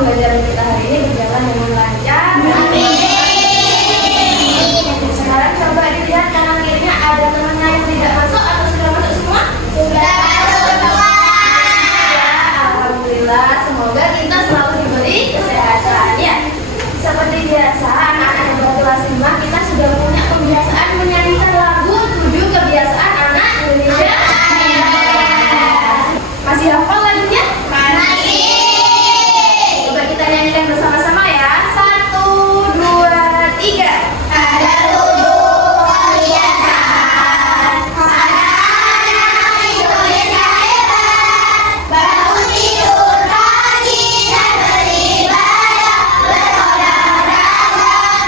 pembelajaran kita hari ini berjalan dengan lancar. Sekarang coba dilihat kanan kirinya, ada temannya yang tidak masuk atau sudah masuk semua? Sudah masuk semua. Ya, alhamdulillah. Semoga kita selalu diberi kesehatan ya. Seperti biasa, anak-anak yang berkelas 5 kita sudah punya kebiasaan menyanyikan lagu 7 kebiasaan anak Indonesia. Masih hafal lagunya? Masih. Coba kita nyanyikan bersama-sama ya. 1, 2, 3. Ada 7 kebiasaan anak-anak Indonesia hebat. Bangun tidur pagi dan beribadah, berolahraga,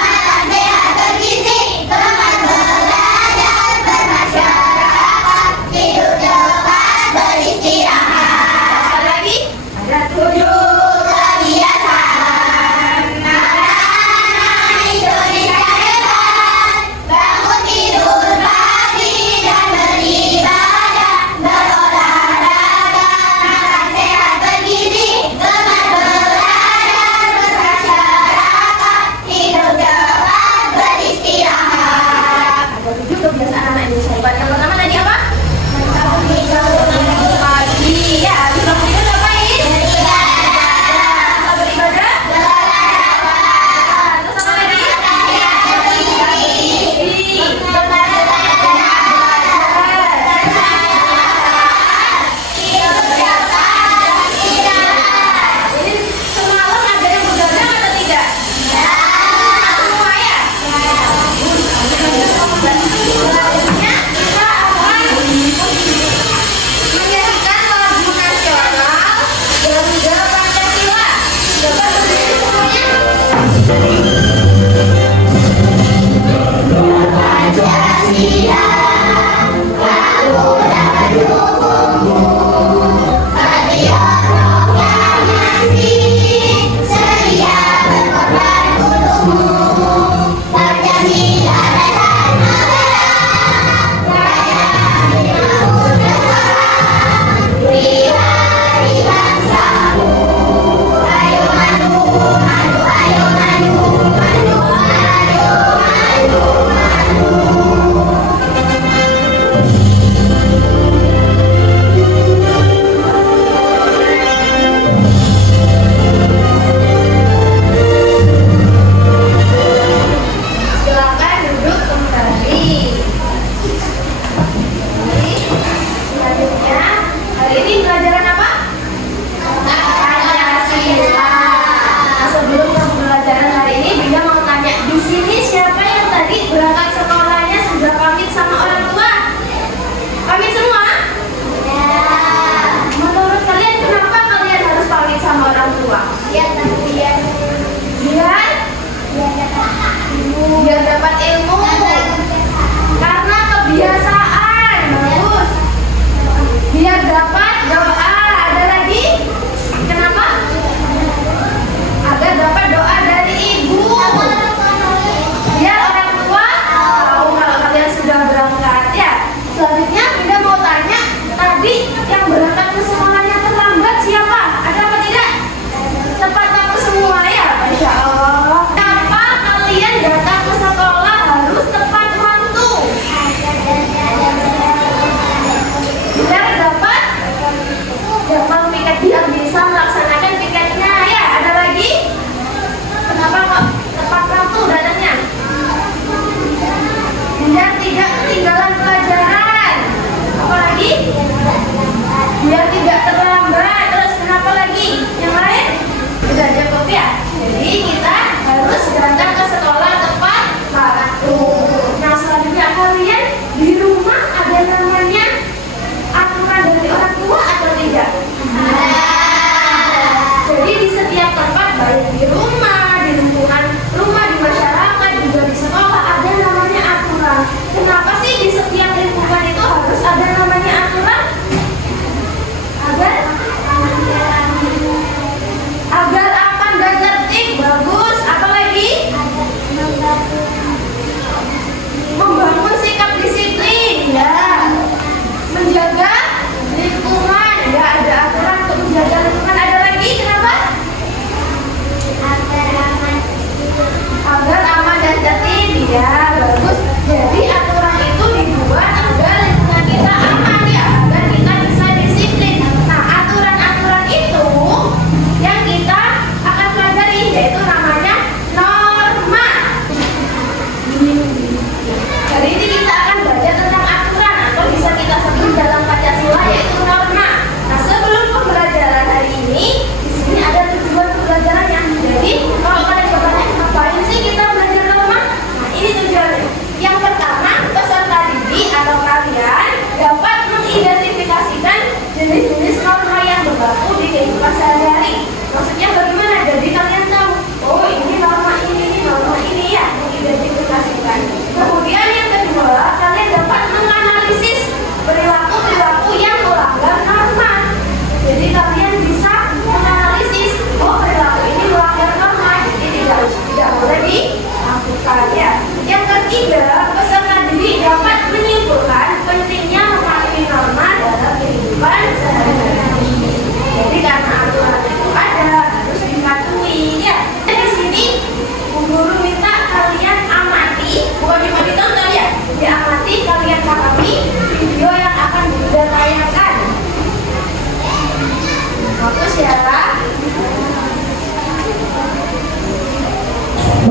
makan sehat bergizi, gemar belajar, bermasyarakat, tidur cepat, beristirahat. Sekali lagi, ada 7 kebiasaan anak-anak Indonesia hebat. Bangun tidur pagi dan beribadah, berolahraga, makan sehat bergizi, gemar belajar, bermasyarakat, tidur cepat, beristirahat. Ada 7 kebiasaan anak Indonesia hebat. Yang pertama tadi apa? Bangun tidur pagi. Ya, habis bangun tidur ngapain? Setelah beribadah? Terus apa lagi? Ini semalam ada yang begadang atau tidak? Semua ya? Selanjutnya kita akan menyanyikan lagu nasional dan juga Pancasila. Coba berdiri semuanya. Pancasila, aku dapat dukungmu. Patriot proklamasi, sedia berkorban untukmu. Pancasila dasar negara, raya menyambut negara. Pribadi bangsamu, ayo maju, maju, ayo maju, maju, maju, maju, Silakan duduk kembali. Selanjutnya, hari ini pelajaran apa? Pancasila. Nah, sebelum ke pembelajaran hari ini, Bunda mau tanya, di sini siapa yang tadi berangkat sekolahnya sudah pamit sama orang tua? Pamit semua? Ya. Menurut kalian kenapa kalian harus pamit sama orang tua? Biar dapat ilmu. Karena kebiasaan. Bagus. Biar dapat doa. Ada lagi? Kenapa? Agar dapat doa dari ibu. Biar orang tua tahu kalau kalian sudah berangkat ya. Selanjutnya Bunda mau tanya, tadi yang berangkat ke sekolahnya terlambat siapa? Ada apa tidak? Tepat waktu semua ya, Masya Allah. Kenapa kalian datang ke sekolah harus tepat waktu? Biar dapat jadwal piket, biar bisa melaksanakan piketnya ya. Ada lagi? Kenapa kok tepat waktu datangnya? Biar tidak ketinggalan pelajaran. Apa lagi? Biar tidak terlambat. Terus kenapa lagi? Yang lain? Sudah cukup ya? Jadi kita harus datang ke sekolah tepat waktu. Nah, selanjutnya kalian di rumah ada namanya aturan dari orang tua atau tidak? Jadi di setiap tempat, baik di rumah, di lingkungan rumah, di masyarakat, juga di sekolah ada namanya aturan. Kenapa sih di setiap lingkungan itu harus ada namanya aturan? Agar aman dan tertib. Bagus. Apa lagi?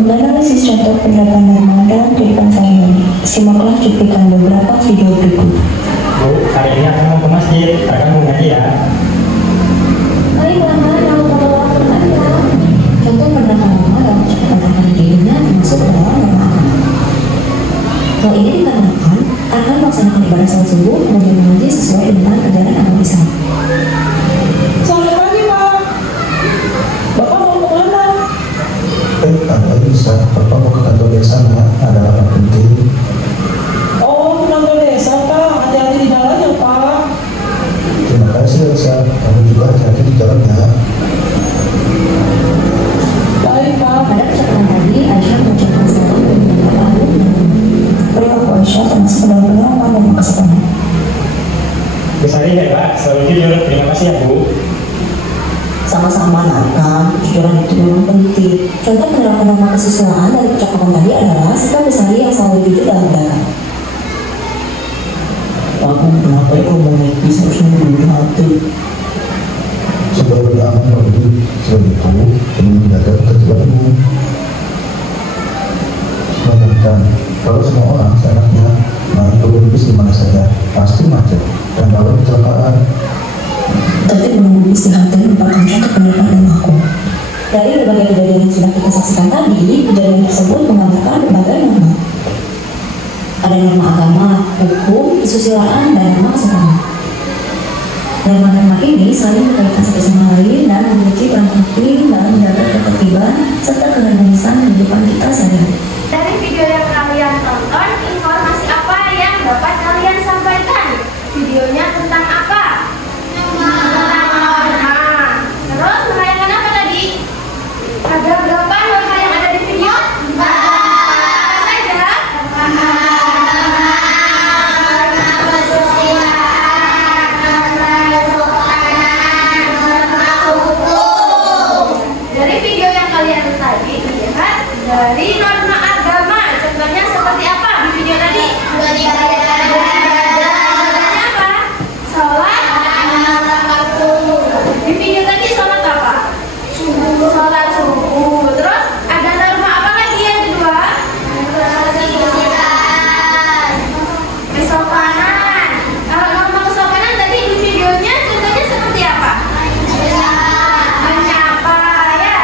Menganalisis contoh penerapan norma dalam kehidupan sehari-hari, simaklah cuplikan beberapa video berikut. Bu, hari ini aku mau ke masjid, akan mau ngaji ya. Baik, Mama, mau bawa Quran ya. Contoh penerapan norma dalam kehidupan dirinya termasuk dalam norma agama. Hal ini dikarenakan akan melaksanakan ibadah salat subuh dan mengaji sesuai dengan ajaran agama Islam. Selamat pagi, Pak. Bapak mau kemana? Anda bisa, Bapak mau ke kantor desa nggak? Ada apa penting? Oh, kantor desa, Pak. Hati-hati di jalan ya, Pak. Terima kasih Elsa, kamu juga hati-hati di jalan ya. Baik, Pak. Pada percakapan tadi, Aisyah mengucapkan salam dan beberapa ayat perilaku Aisyah termasuk dalam penerapan norma kesopanan. Besari hebat, selalu jujur. Terima kasih ya Bu. Sama-sama nakal, kejujuran itu memang penting. Contoh penerapan norma kesusilaan dari percakapan tadi adalah sikap Besari yang selalu jujur dalam berdagang. Aku kenapa ya kalau mau naik bis harus nunggu hati? Supaya lebih aman lagi, selain itu, demi menjaga ketertiban umum. Bayangkan, kalau semua orang seenaknya naik turun bis di mana saja, pasti macet dan rawan kecelakaan. Tertib menunggu bis di halte merupakan contoh penerapan normaku. Dari berbagai kejadian yang sudah kita saksikan tadi, kejadian tersebut menggambarkan berbagai norma. Ada norma agama, hukum, kesusilaan, dan norma kesopanan. Norma-norma ini saling berkaitan satu sama lain dan memiliki peran penting dalam menjaga ketertiban serta keharmonisan kehidupan kita sehari-hari. Dari video yang kalian tonton, informasi apa yang dapat kalian sampaikan? Videonya tentang apa? Tentang norma. Terus norma yang apa tadi? Ada berapa norma yang ada di video? Dari video yang kalian tadi lihat dari norma agama, contohnya seperti apa di video tadi? Ibadahnya apa? Sholat. Di video tadi sholat apa? Sholat subuh. Terus ada norma apa lagi yang kedua? Kesopanan. Kalau norma kesopanan tadi di videonya contohnya seperti apa? Menyapa ya.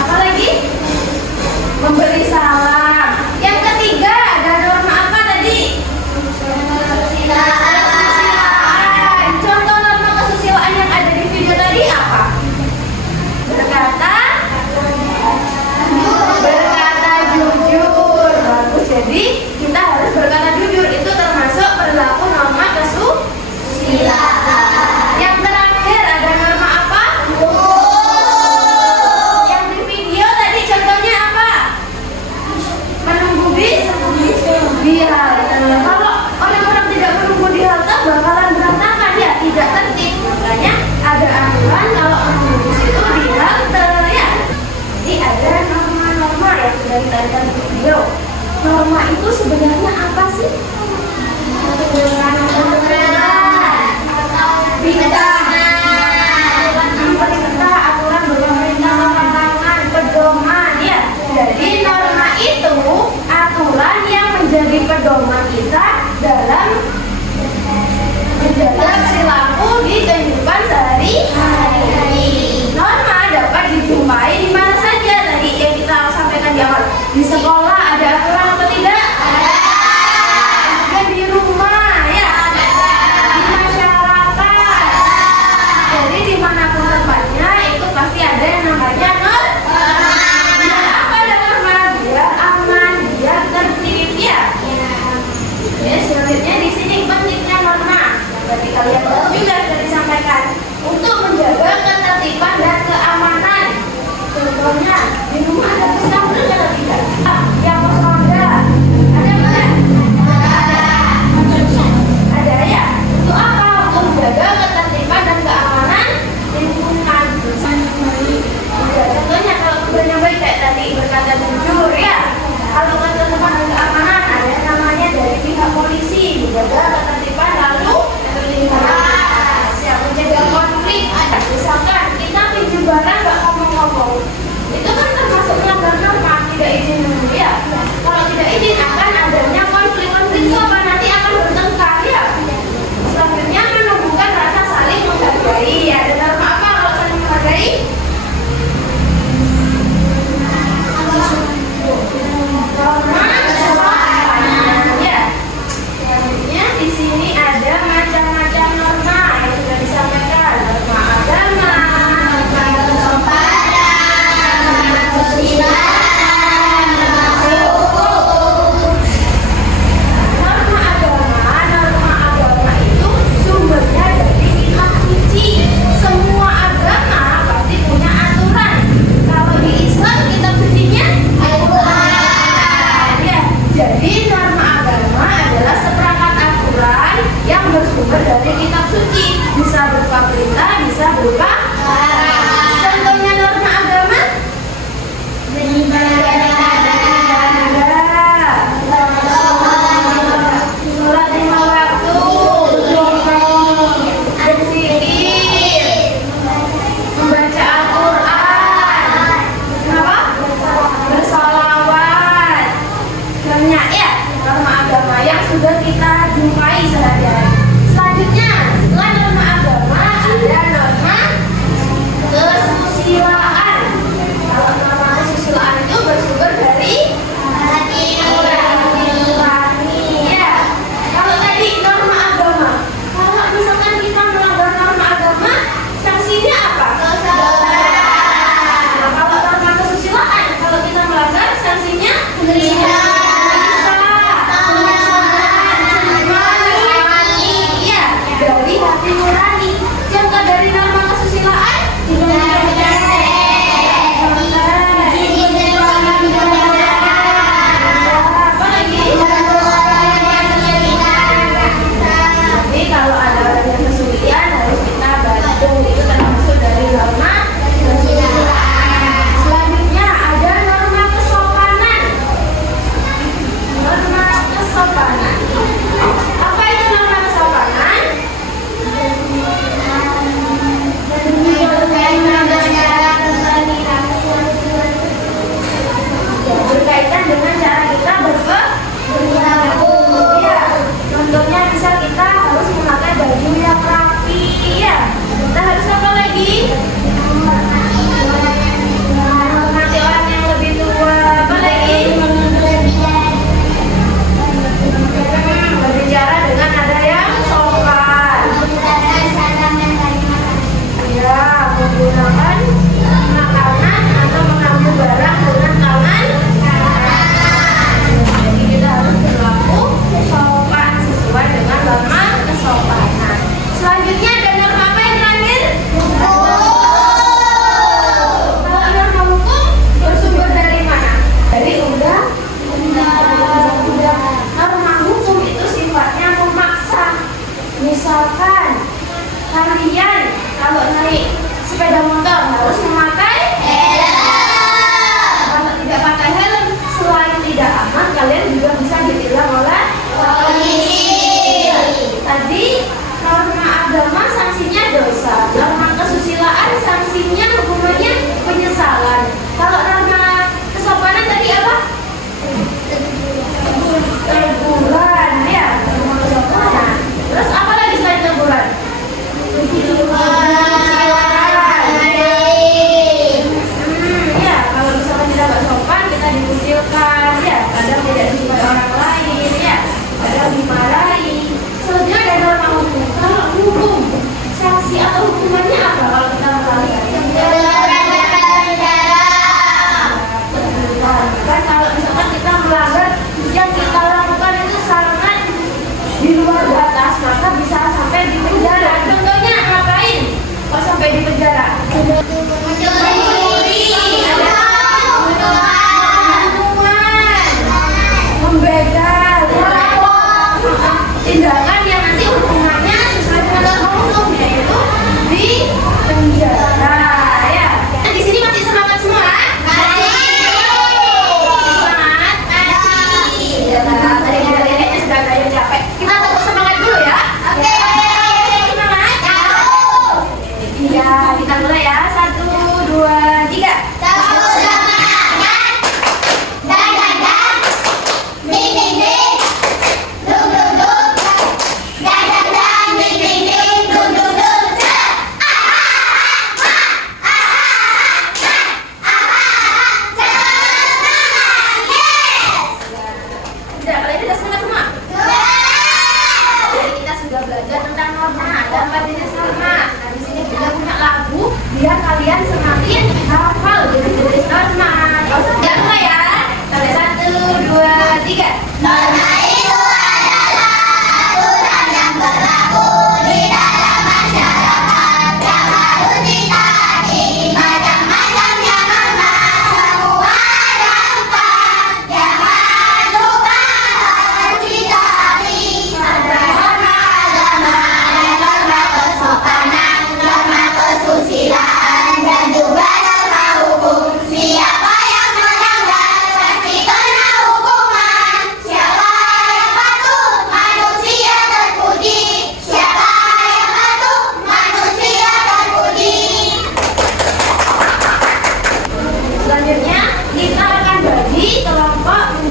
Apa lagi? Memberi salam. Yang ketiga ada norma apa tadi? Kesusilaan. Contoh norma kesusilaan yang ada di video tadi apa? Berkata jujur. Bagus. Jadi kita harus berkata jujur, itu termasuk perilaku norma kesusilaan. Yang terakhir ada norma apa? Yang di video tadi contohnya apa? Menunggu bis di halte. Kalau orang-orang tidak menunggu di halte bakalan berantakan ya, tidak tertib. Makanya ada aturan kalau menunggu bis itu di halte ya. Jadi ada norma-norma yang sudah kita lihat di video. Norma itu sebenarnya apa sih? Perintah, aturan berpemerintah, larangan, pedoman ya. Jadi norma itu aturan yang menjadi pedoman kita dalam menjaga perilaku di kehidupan sehari-hari. Norma dapat dijumpai di mana saja tadi yang kita sampaikan di awal. Di sekolah ada aturan atau tidak? Dan di rumah ya. Di masyarakat. Jadi dimanapun tempatnya itu pasti ada yang namanya norma. Biar apa ada norma? Biar aman, biar tertib ya. Ya, selanjutnya di sini pentingnya norma. Berarti kalian juga sudah disampaikan untuk menjaga ketertiban dan keamanan. Contohnya di rumah ada pesawat atau tidak? Yang pesawat ada nggak? Ada ya. Untuk apa? Untuk menjaga ketertiban dan keamanan lingkungan. Ya, contohnya kalau keberanian baik kayak tadi berkata jujur ya. Kalau ketertiban dan keamanan ada yang namanya dari pihak polisi menjaga ketertiban lalu siap menjaga konflik. Misalkan kita pinjam barang nggak ngomong-ngomong, itu kan termasuk melanggar norma. izin dulu ya. Kalau tidak izin akan adanya konflik-konflik itu apa nanti akan bertengkar ya. Selanjutnya menumbuhkan rasa saling menghargai ya. Ada norma apa kalau saling menghargai? Norma kesopanan ya. Selanjutnya di sini ada macam-macam norma yang sudah disampaikan. Norma agama, norma kesopanan, norma sosial, norma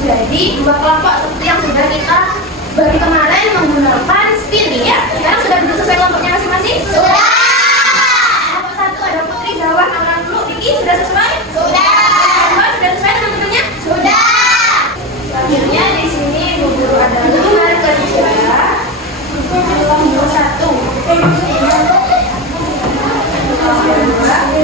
menjadi 2 kelompok seperti yang sudah kita bagi kemarin menggunakan spinning ya. Sekarang sudah sesuai kelompoknya masing-masing? Sudah. Kelompok 1 ada Putri, Jawa, Aman, Lu, Diki, sudah sesuai? Sudah. Kelompok 2 sudah sesuai teman-temannya? Sudah. Selanjutnya di sini Bu Guru ada lembar kerja kelompok 1.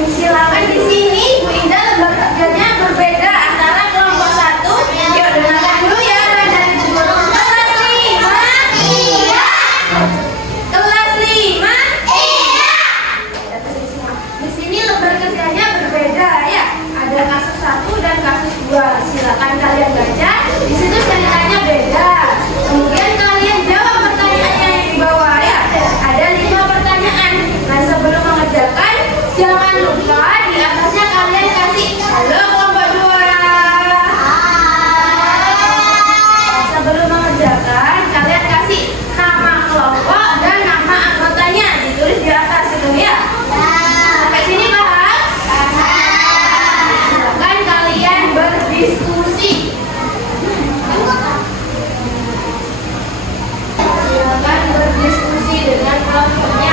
Silakan di sini Bu Indah, lembar kerjanya berbeda antara kelompok 1. Yuk dengarkan dulu ya dari Bu Guru. Kelas 5. Iya. Kelas 5. Iya. Di sini lembar kerjanya berbeda ya. Ada kasus 1 dan kasus 2. Silakan kalian baca. Di situ ceritanya beda. Kemudian kalian jawab pertanyaannya yang di bawah ya. Ada 5 pertanyaan. Nah, sebelum mengerjakan jangan lupa di atasnya kalian kasih halo kelompok 2. Sebelum mengerjakan kalian kasih nama kelompok dan nama anggotanya, ditulis di atas itu ya. Sampai sini paham? Silakan kalian berdiskusi. Silakan berdiskusi dengan kelompoknya.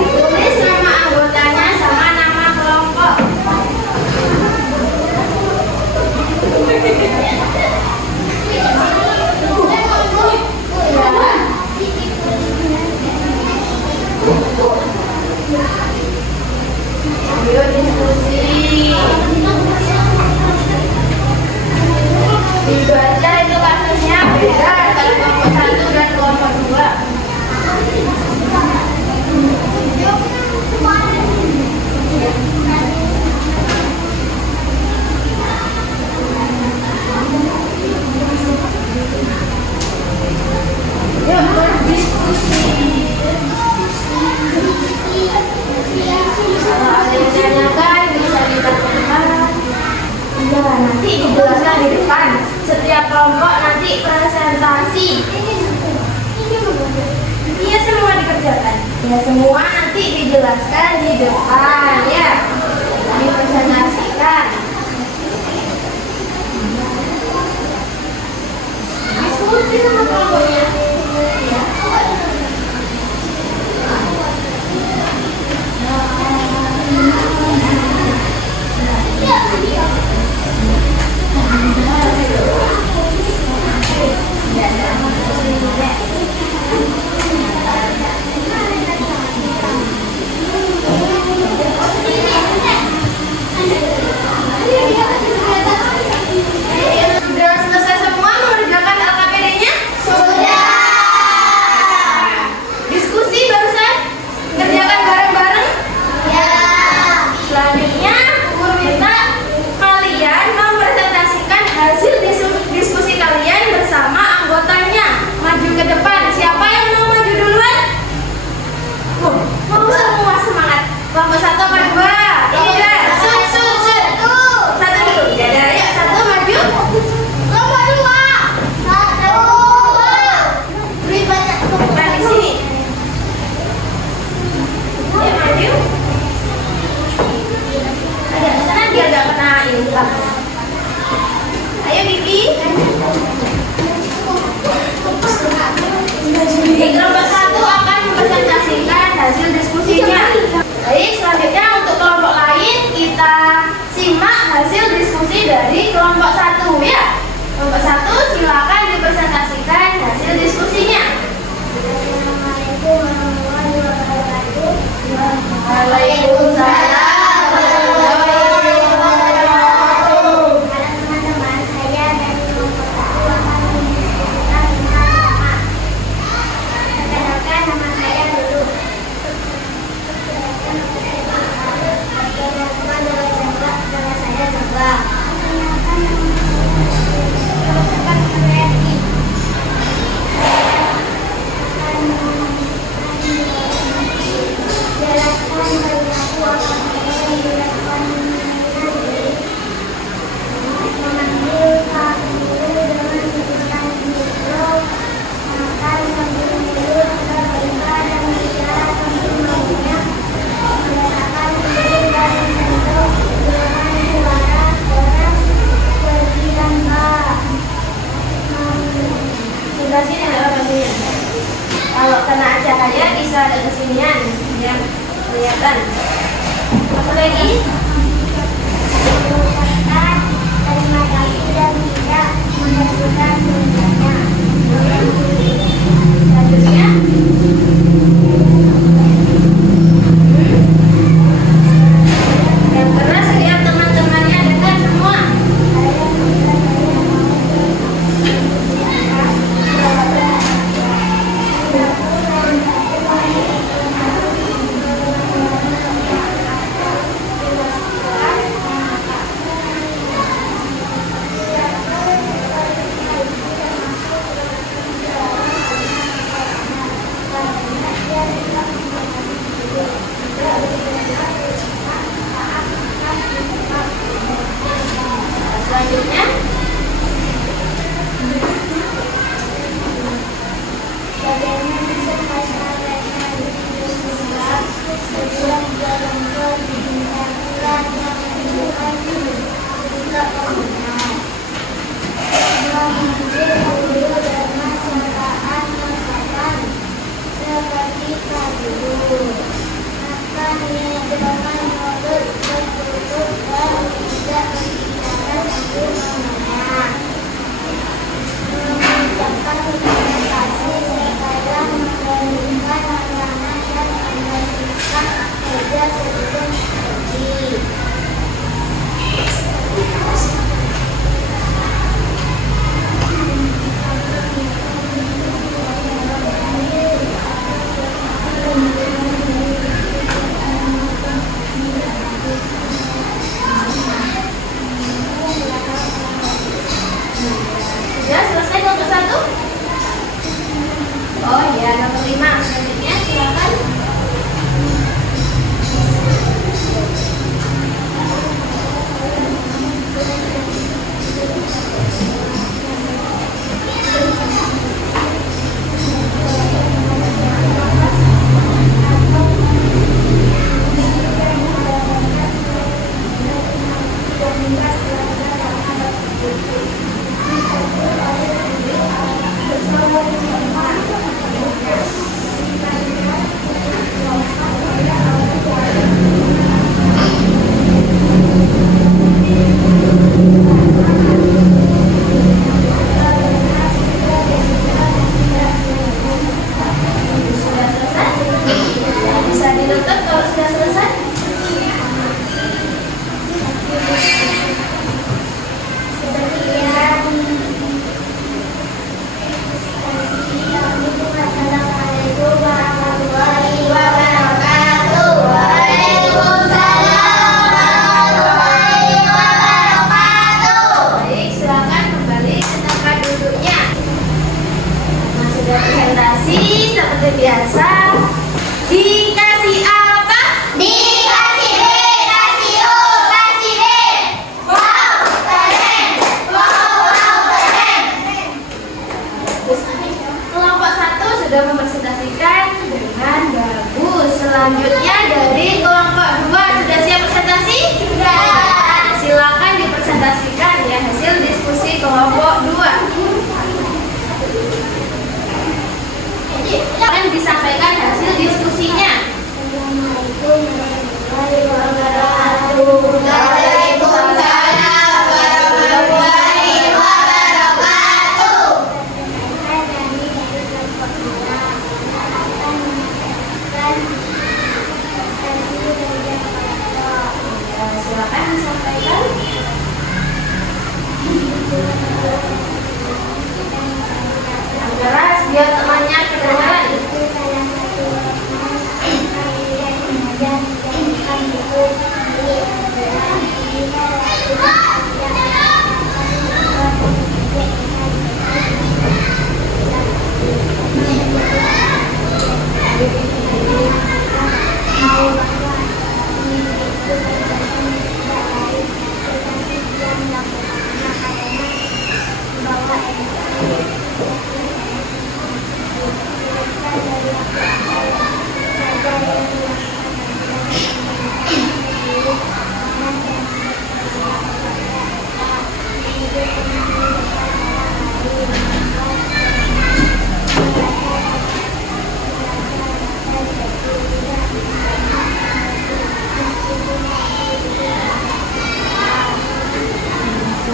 Ditulis nama anggotanya sama nama kelompok. Ayo diskusi. Dibaca itu kasusnya beda antara kelompok 1 dan kelompok 2. Yuk berdiskusi. Kalau ada yang ditanyakan bisa ditanyakan. Ya, nanti dijelaskan di depan. Setiap kelompok nanti presentasi. Iya, semua dikerjakan. Ya, semua nanti dijelaskan di depan ya. Dipresentasikan. Diskusi sama kelompoknya. Ya. lagi? Terima kasih dan tidak menentukan semuanya. Selanjutnya, yang keras lihat teman-temannya dengar semua. Selanjutnya, Bagaimana seharusnya Islam sejak dalam perbincangan yang menunjukkan juga penggunaan mengambil dulu dan masyarakat masakan seperti kabul maka menyediakan mulut tertutup dan tidak membicarakan untuk semuanya mengucapkan terima kasih setelah memberikan makanan dan memberikan kerja sebelum pergi. sudah selesai nomor 1? Oh ya, nomor 5. Selanjutnya silakan.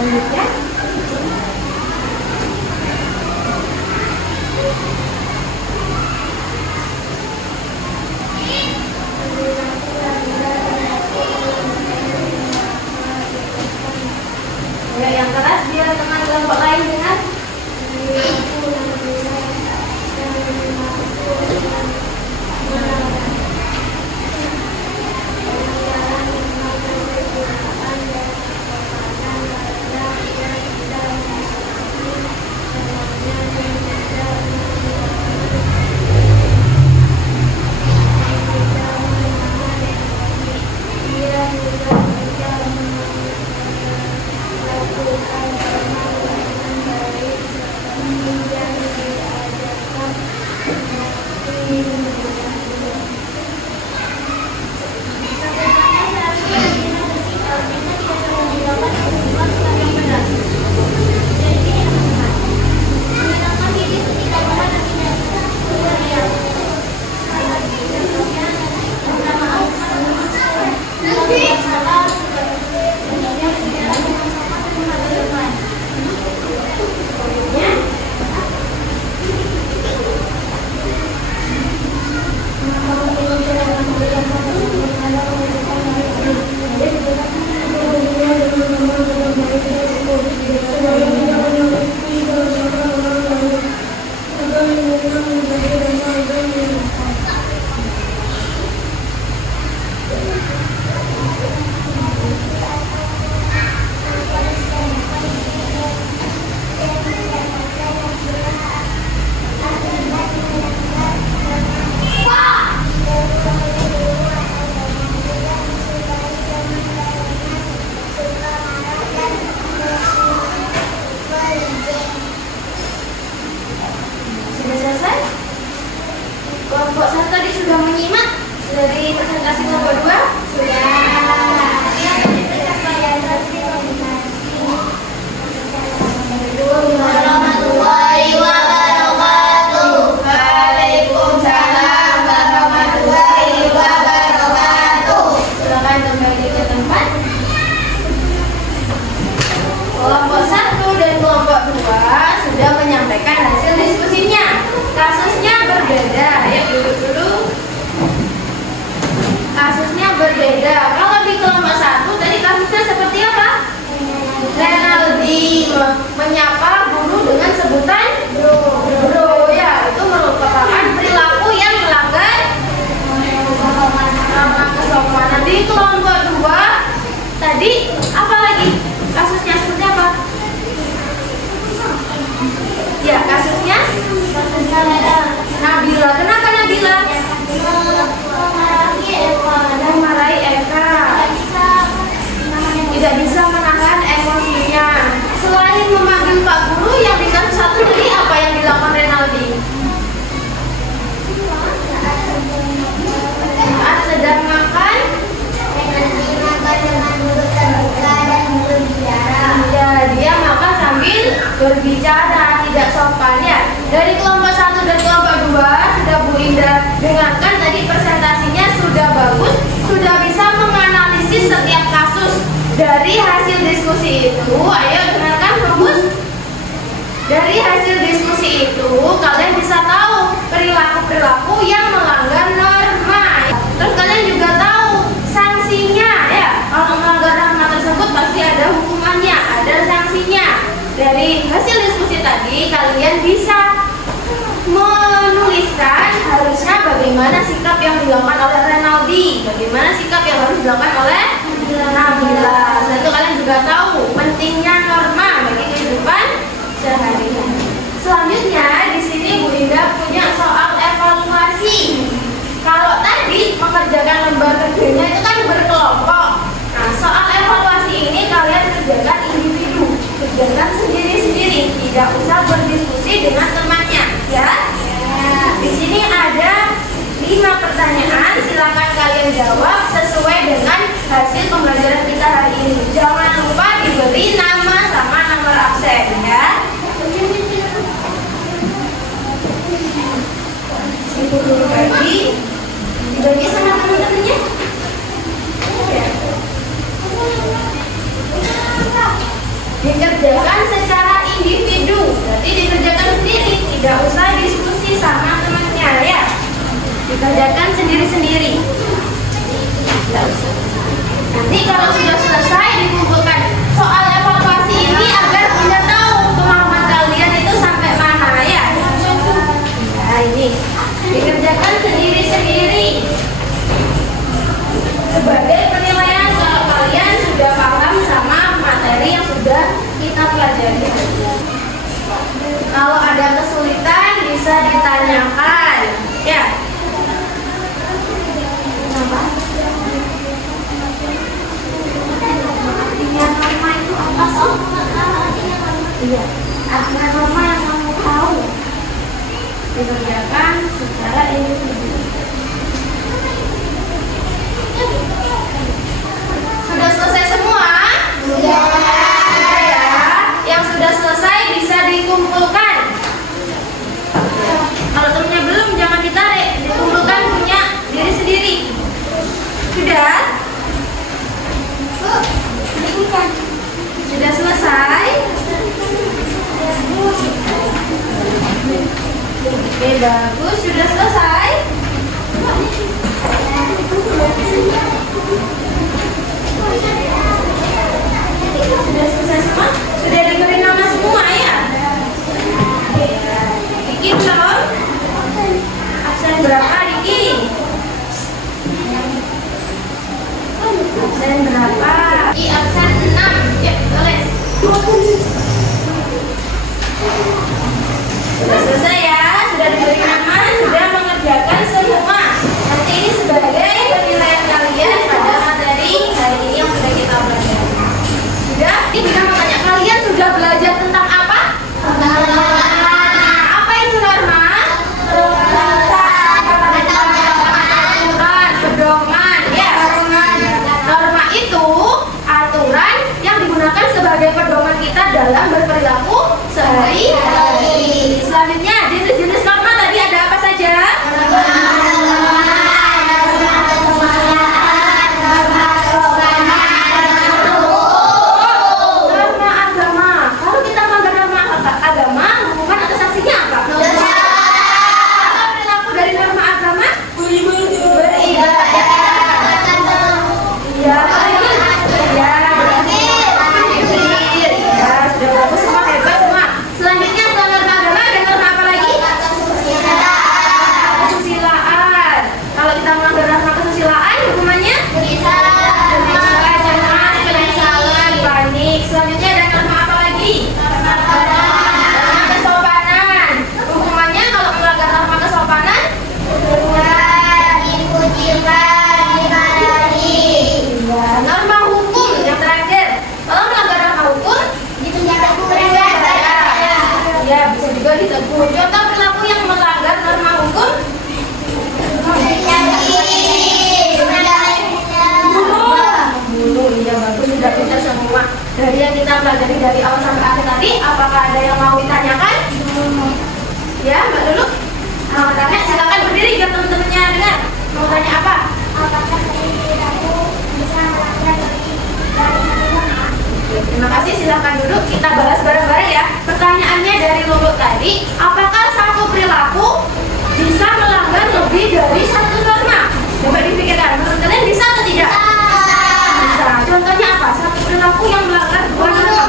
selanjutnya. Ya, yang keras biar teman kelompok lain dengar. Kelompok 1 tadi sudah menyimak dari presentasi kelompok 2? Warahmatullahi wabarakatuh. Waalaikumsalam warahmatullahi wabarakatuh. Silakan kembali ke tempat. Kelompok 1 dan kelompok 2 sudah menyampaikan hasil diskusinya. Kasusnya berbeda. Ya, duduk dulu. Kasusnya berbeda. Kalau di kelompok 1 tadi kasusnya seperti apa? Renaldi menyapa guru dengan sebutan bro. Ya, itu merupakan perilaku yang melanggar norma kesopanan. Di kelompok 2 tadi apa lagi? Kasusnya seperti apa? Ya, kasusnya Nabila. Kenapa Nabila? Memarahi Eka. Tidak bisa menahan emosinya. Selain memanggil Pak Guru, yang di kasus 1 tadi apa yang dilakukan Renaldi? Saat sedang makan, ya, dia makan sambil berbicara, tidak sopan ya. Dari kelompok 1 dan kelompok 2 sudah Bu Indah dengarkan tadi presentasinya sudah bagus, sudah bisa menganalisis setiap kasus. Dari hasil diskusi itu, ayo dengarkan bagus. Dari hasil diskusi itu kalian bisa tahu perilaku-perilaku yang melanggar norma. Terus kalian juga tahu sanksinya ya. Kalau melanggar norma tersebut pasti ada hukumannya, ada sanksinya. Dari hasil diskusi tadi kalian bisa menuliskan harusnya bagaimana sikap yang dilakukan oleh Renaldi, bagaimana sikap yang harus dilakukan oleh Nabila. Selain itu kalian juga tahu pentingnya norma bagi kehidupan sehari-hari. Selanjutnya di sini Bu Indah punya soal evaluasi. Kalau tadi mengerjakan lembar kerjanya itu kan berkelompok. Nah, soal evaluasi ini kalian kerjakan individu, kerjakan sendiri-sendiri, tidak usah berdiskusi dengan temannya, ya. Di sini ada 5 pertanyaan, silakan kalian jawab sesuai dengan hasil pembelajaran kita hari ini. Jangan lupa diberi nama sama nomor absen, ya. Dibagi sama teman-temannya. dikerjakan sendiri-sendiri. Nanti kalau sudah selesai dikumpulkan soal evaluasi ini agar Bunda tahu kemampuan kalian itu sampai mana ya. Nah ini dikerjakan sendiri-sendiri sebagai penilaian kalau kalian sudah paham sama materi yang sudah kita pelajari. Kalau ada kesulitan bisa ditanyakan ya. Kenapa? Artinya norma itu apa sih? Iya, artinya norma yang kamu tahu dikerjakan secara individu. Sudah selesai semua? Sudah. Sudah ya. Yang sudah selesai bisa dikumpulkan. Kalau temennya belum jangan ditarik, dikumpulkan punya diri sendiri. Sudah? Sudah selesai? Oke, bagus. Sudah selesai? Sudah selesai semua? Sudah dengerin nama semua ya? Diki belum? Absen berapa Diki? Absen berapa? Di absen 6. Ya, tulis. Sudah selesai ya? Sudah diberi nama, sudah mengerjakan semua. Nanti ini sebagai penilaian kalian pada materi hari ini yang sudah kita pelajari. Sudah? Ini sudah bertanya kalian sudah belajar tentang apa? Apa itu norma? Aturan, pedoman, ya. Norma itu aturan yang digunakan sebagai pedoman kita dalam berperilaku sehari-hari. Selanjutnya, jenis norma tadi ada apa saja? Norma agama. Kalau kita melanggar norma agama, hukuman atau sanksinya apa? Apa perilaku dari norma agama? Beribadah. Iya. Sudah bagus semua, hebat semua. Selanjutnya setelah norma agama ada norma apa lagi? Kesusilaan. Kalau kita melanggar norma kesusilaan, hukumannya? Gelisah, cemas, penyesalan, panik. Selanjutnya ada norma apa lagi? Norma kesopanan. Hukumannya kalau melanggar norma kesopanan? Ya, norma hukum yang terakhir. Kalau melanggar norma hukum, ya bisa juga ditegur. Contoh perilaku yang melanggar norma hukum? Bunuh. Iya bagus, sudah pintar semua. Dari yang kita pelajari dari awal sampai akhir tadi, apakah ada yang mau ditanyakan? Ya, Mbak Lulu. Mau tanya, silakan berdiri biar teman-temannya dengar. Mau tanya apa? Apakah perilaku bisa melanggar Terima kasih, silahkan duduk. Kita bahas bareng-bareng ya. Pertanyaannya dari Lulu tadi, apakah satu perilaku bisa melanggar lebih dari satu norma? Coba dipikirkan, menurut kalian bisa atau tidak? Bisa. Contohnya apa? Satu perilaku yang melanggar dua norma.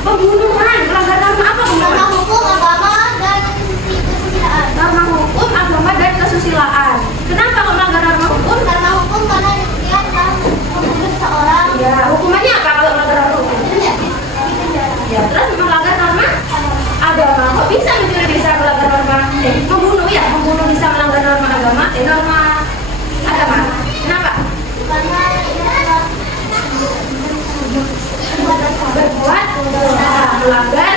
Pembunuhan. Melanggar norma apa? norma hukum, agama, dan kesusilaan. Norma hukum, agama, dan kesusilaan. Kenapa kalau melanggar norma hukum? Norma hukum karena dia telah membunuh seseorang. Ya, hukumannya apa kalau melanggar norma hukum? Ya, terus melanggar norma agama. Kok bisa mencuri bisa melanggar norma? Membunuh ya, membunuh bisa melanggar norma agama. Norma agama. Kenapa? Karena dia telah Berbuat melanggar.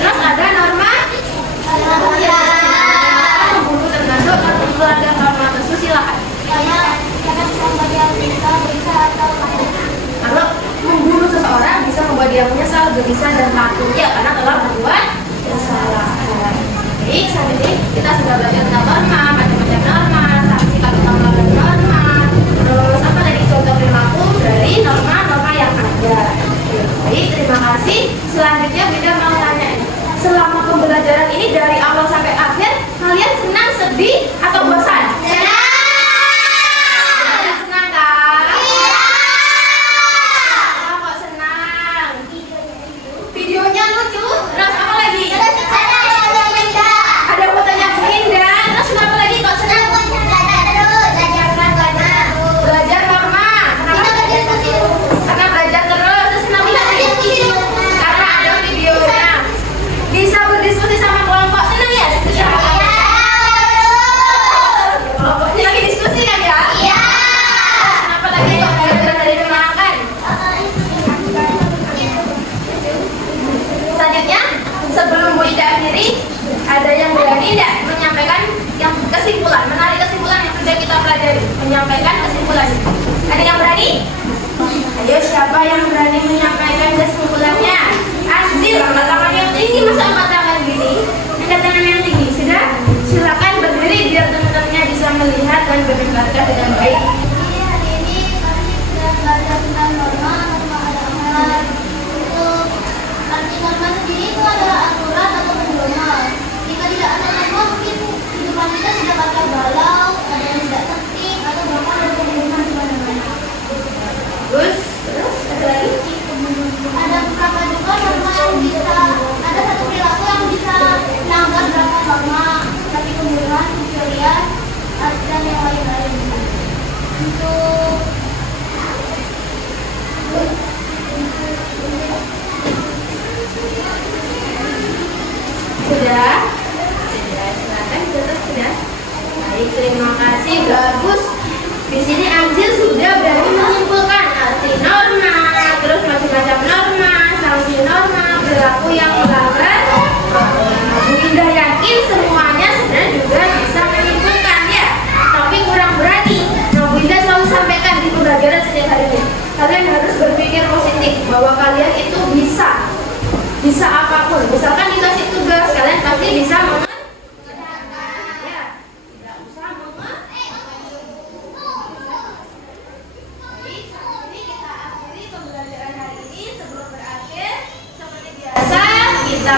Terus ada norma membunuh termasuk melanggar norma kesusilaan. Kalau membunuh seseorang bisa membuat dia menyesal, gelisah, dan takut ya karena telah berbuat kesalahan. Baik, sampai ini kita sudah belajar tentang norma, macam-macam norma, sanksi kalau kita melanggar norma. Terus apa tadi contoh perilaku dari norma-norma yang ada. Baik, terima kasih. Selanjutnya Bunda mau tanya, selama pembelajaran ini dari awal sampai akhir kalian senang lagi kok gara-gara dari menyenangkan. Selanjutnya, sebelum Bu Ida akhiri, ada yang berani tidak menyampaikan yang kesimpulan, menarik kesimpulan yang sudah kita pelajari, menyampaikan kesimpulan. Ada yang berani? Ayo, siapa yang berani menyampaikan kesimpulannya? Asli, angkat tangan yang tinggi, masa angkat tangan gini? Angkat tangan yang tinggi, sudah? Silakan berdiri biar teman-temannya bisa melihat dan berbicara dengan baik. Hari ini kami sudah belajar tentang norma ada amalan. Untuk arti norma sendiri itu adalah aturan atau pedoman. Jika tidak ada norma, mungkin kehidupan kita sudah kacau balau, ada yang tidak tertib, atau bahkan ada pembunuhan di mana-mana. Terus ada lagi? Ada beberapa juga norma yang bisa, ada satu perilaku yang bisa melanggar beberapa norma, seperti pembunuhan, pencurian, dan yang lain-lain. Untuk Sudah? Silakan tutup sudah. Baik, terima kasih, bagus. Di sini Anjil sudah berani menyimpulkan arti norma, terus macam-macam norma, sanksi norma, perilaku yang melanggar. Bu Indah yakin semuanya sebenarnya juga bisa menyimpulkan ya, tapi kurang berani. Nah, Bu Indah selalu sampaikan di pembelajaran setiap harinya. Kalian harus berpikir positif bahwa kalian itu bisa apapun. Misalkan dikasih tugas, kalian pasti bisa mengerjakan. Ya, tidak usah Baik, seperti kita akhiri pembelajaran hari ini. Sebelum berakhir, seperti biasa kita